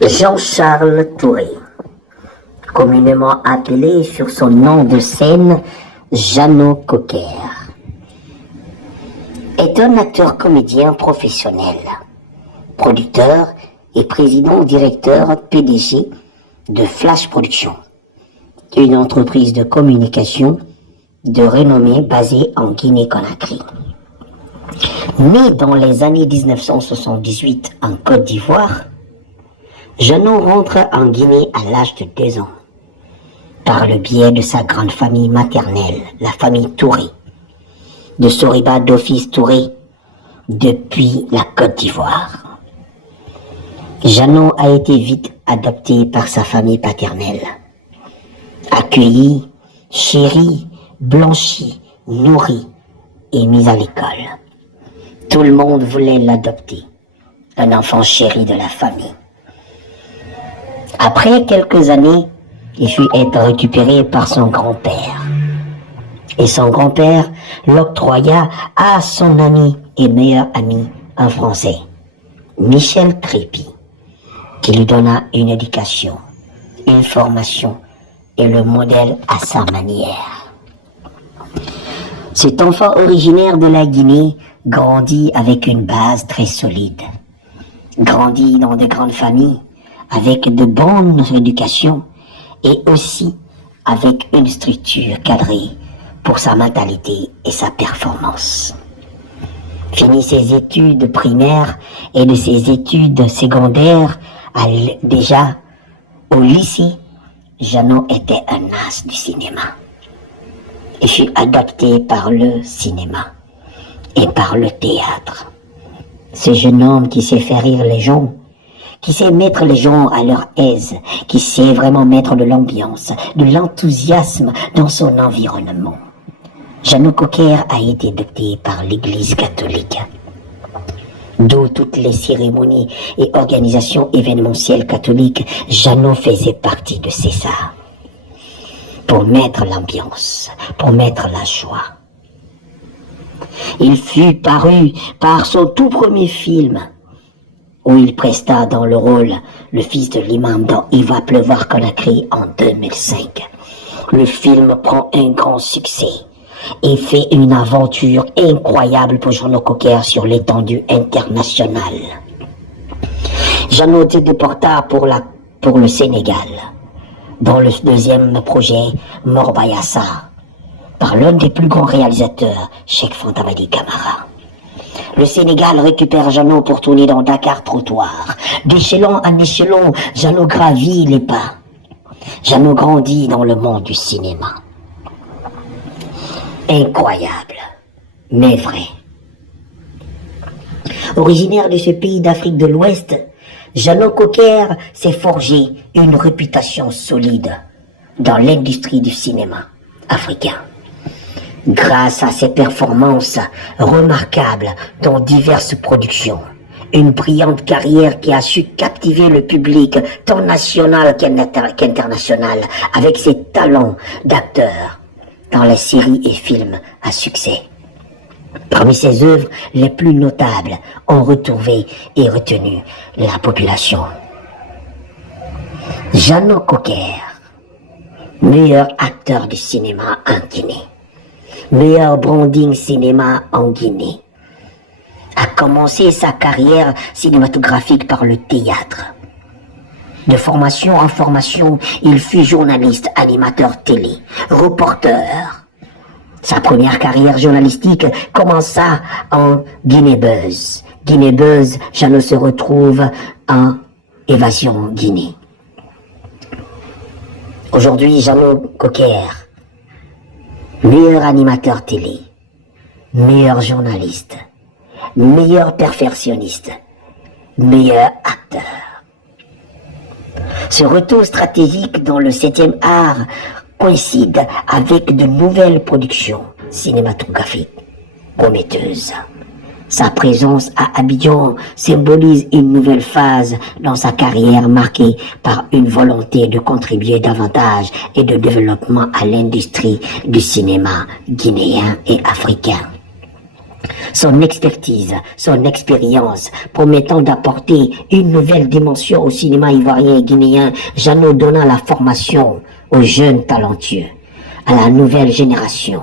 Jean-Charles Touré, communément appelé sur son nom de scène Jeannot Cocker, est un acteur-comédien professionnel, producteur et président-directeur PDG de Flash Production, une entreprise de communication de renommée basée en Guinée-Conakry. Né dans les années 1978 en Côte d'Ivoire, Jeannot rentre en Guinée à l'âge de 2 ans, par le biais de sa grande famille maternelle, la famille Touré, de Soriba d'Office Touré, depuis la Côte d'Ivoire. Jeannot a été vite adopté par sa famille paternelle, accueilli, chéri, blanchi, nourri et mis à l'école. Tout le monde voulait l'adopter, un enfant chéri de la famille. Après quelques années, il fut être récupéré par son grand-père. Et son grand-père l'octroya à son ami et meilleur ami, un Français, Michel Crépy, qui lui donna une éducation, une formation et le modèle à sa manière. Cet enfant originaire de la Guinée grandit avec une base très solide, grandit dans de grandes familles, avec de bonnes éducations et aussi avec une structure cadrée pour sa mentalité et sa performance. Fini ses études primaires et de ses études secondaires, déjà au lycée, Jeannot était un as du cinéma. Il fut adopté par le cinéma et par le théâtre. Ce jeune homme qui sait faire rire les gens, qui sait mettre les gens à leur aise, qui sait vraiment mettre de l'ambiance, de l'enthousiasme dans son environnement. Jeannot Cocker a été adopté par l'Église catholique, d'où toutes les cérémonies et organisations événementielles catholiques, Jeannot faisait partie de ça, pour mettre l'ambiance, pour mettre la joie. Il fut paru par son tout premier film, où il presta dans le rôle le fils de l'imam dans Il va pleuvoir Conakry en 2005. Le film prend un grand succès et fait une aventure incroyable pour Jeannot Cocker sur l'étendue internationale. Jeannot se déporta pour le Sénégal, dans le deuxième projet Morbayassa, par l'un des plus grands réalisateurs, Cheikh Fanta Madi Camara. Le Sénégal récupère Jeannot pour tourner dans Dakar Trottoir. D'échelon en échelon, Jeannot gravit les pas. Jeannot grandit dans le monde du cinéma. Incroyable, mais vrai. Originaire de ce pays d'Afrique de l'Ouest, Jeannot Cocker s'est forgé une réputation solide dans l'industrie du cinéma africain. Grâce à ses performances remarquables dans diverses productions, une brillante carrière qui a su captiver le public tant national qu'international avec ses talents d'acteur dans les séries et films à succès. Parmi ses œuvres les plus notables ont retrouvé et retenu la population. Jeannot Cocker, meilleur acteur du cinéma en Guinée, meilleur branding cinéma en Guinée, a commencé sa carrière cinématographique par le théâtre. De formation en formation, il fut journaliste, animateur télé, reporter. Sa première carrière journalistique commença en Guinée Buzz. Guinée Buzz, Jeannot se retrouve en Évasion Guinée. Aujourd'hui, Jeannot Cocker, meilleur animateur télé, meilleur journaliste, meilleur perfectionniste, meilleur acteur. Ce retour stratégique dans le 7e art coïncide avec de nouvelles productions cinématographiques prometteuses. Sa présence à Abidjan symbolise une nouvelle phase dans sa carrière marquée par une volonté de contribuer davantage et de développement à l'industrie du cinéma guinéen et africain. Son expertise, son expérience, promettant d'apporter une nouvelle dimension au cinéma ivoirien et guinéen, Jeannot donna la formation aux jeunes talentueux, à la nouvelle génération.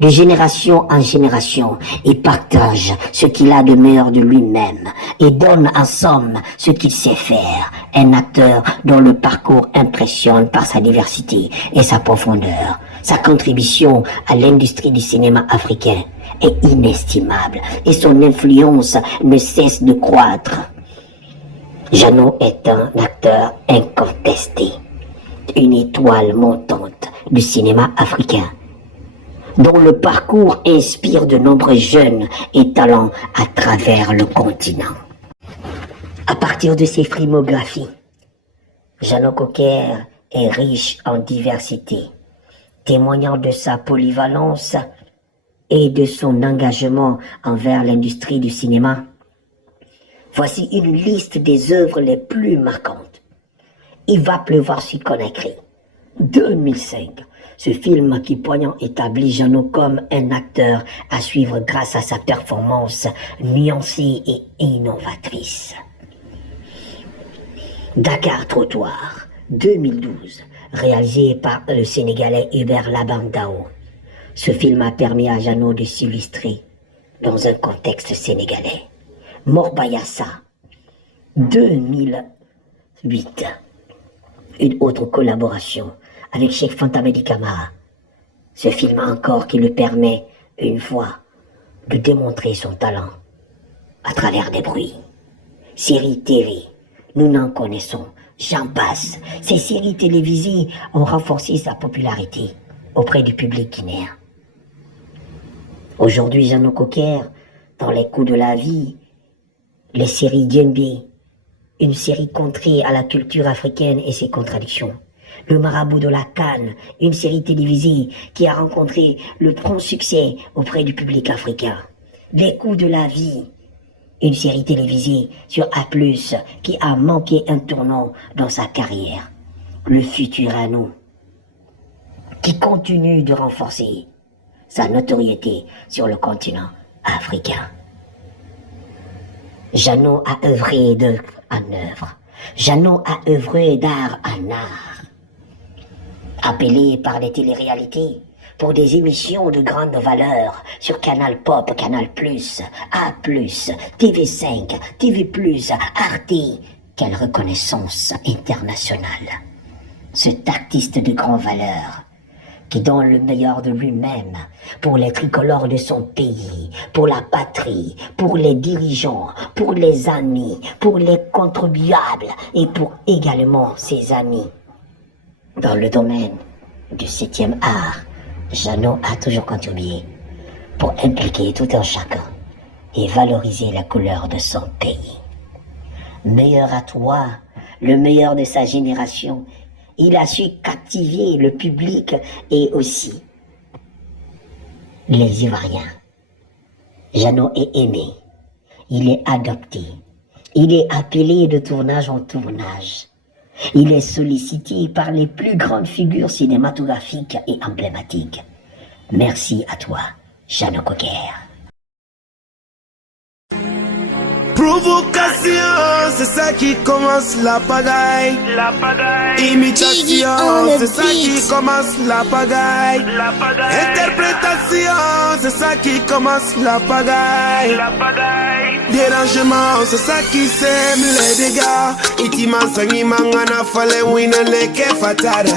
De génération en génération, il partage ce qu'il a de meilleur de lui-même et donne en somme ce qu'il sait faire. Un acteur dont le parcours impressionne par sa diversité et sa profondeur. Sa contribution à l'industrie du cinéma africain est inestimable et son influence ne cesse de croître. Jeannot est un acteur incontesté, une étoile montante du cinéma africain, dont le parcours inspire de nombreux jeunes et talents à travers le continent. À partir de ses filmographies, Jeannot Coker est riche en diversité, témoignant de sa polyvalence et de son engagement envers l'industrie du cinéma. Voici une liste des œuvres les plus marquantes. Il va pleuvoir sur Conakry, 2005. Ce film qui poignant établit Jeannot comme un acteur à suivre grâce à sa performance nuancée et innovatrice. Dakar Trottoir, 2012, réalisé par le Sénégalais Hubert Labandao. Ce film a permis à Jeannot de s'illustrer dans un contexte sénégalais. Morbayassa, 2008, une autre collaboration avec Cheikh Fanta Madi Camara. Ce film encore qui lui permet une fois de démontrer son talent à travers des bruits. Séries TV, nous n'en connaissons, j'en passe. Ces séries télévisées ont renforcé sa popularité auprès du public guinéen. Aujourd'hui, Jeannot Coker, dans Les coups de la vie, les séries Djembe, une série contrée à la culture africaine et ses contradictions. Le Marabout de la Canne, une série télévisée qui a rencontré le prompt succès auprès du public africain. Les coups de la vie, une série télévisée sur A+, qui a manqué un tournant dans sa carrière. Le futur à nous, qui continue de renforcer sa notoriété sur le continent africain. Jeannot a œuvré d'œuvre en œuvre. Jeannot a œuvré d'art en art. Appelé par les téléréalités pour des émissions de grande valeur sur Canal Pop, Canal+, A+, TV5, TV+, Arte. Quelle reconnaissance internationale. Cet artiste de grande valeur qui donne le meilleur de lui-même pour les tricolores de son pays, pour la patrie, pour les dirigeants, pour les amis, pour les contribuables et pour également ses amis. Dans le domaine du 7e art, Jeannot a toujours contribué pour impliquer tout un chacun et valoriser la couleur de son pays. Meilleur à toi, le meilleur de sa génération, il a su captiver le public et aussi les Ivoiriens. Jeannot est aimé, il est adopté, il est appelé de tournage en tournage. Il est sollicité par les plus grandes figures cinématographiques et emblématiques. Merci à toi, Jeannot Coker. Provocation, c'est ça qui commence la pagaille. Imitation, c'est ça qui commence la pagaille. Interprétation, c'est ça qui commence la pagaille. Dérangement, c'est ça qui sème les dégâts. Itiman sangi mangana fale wina leke fatada.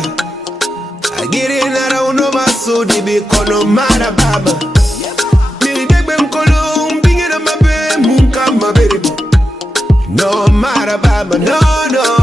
Agiri nara uno maso dibi kono mara baba. Miri degbe mkolo mbingi na mabe munka mabere. No mara baba, no no.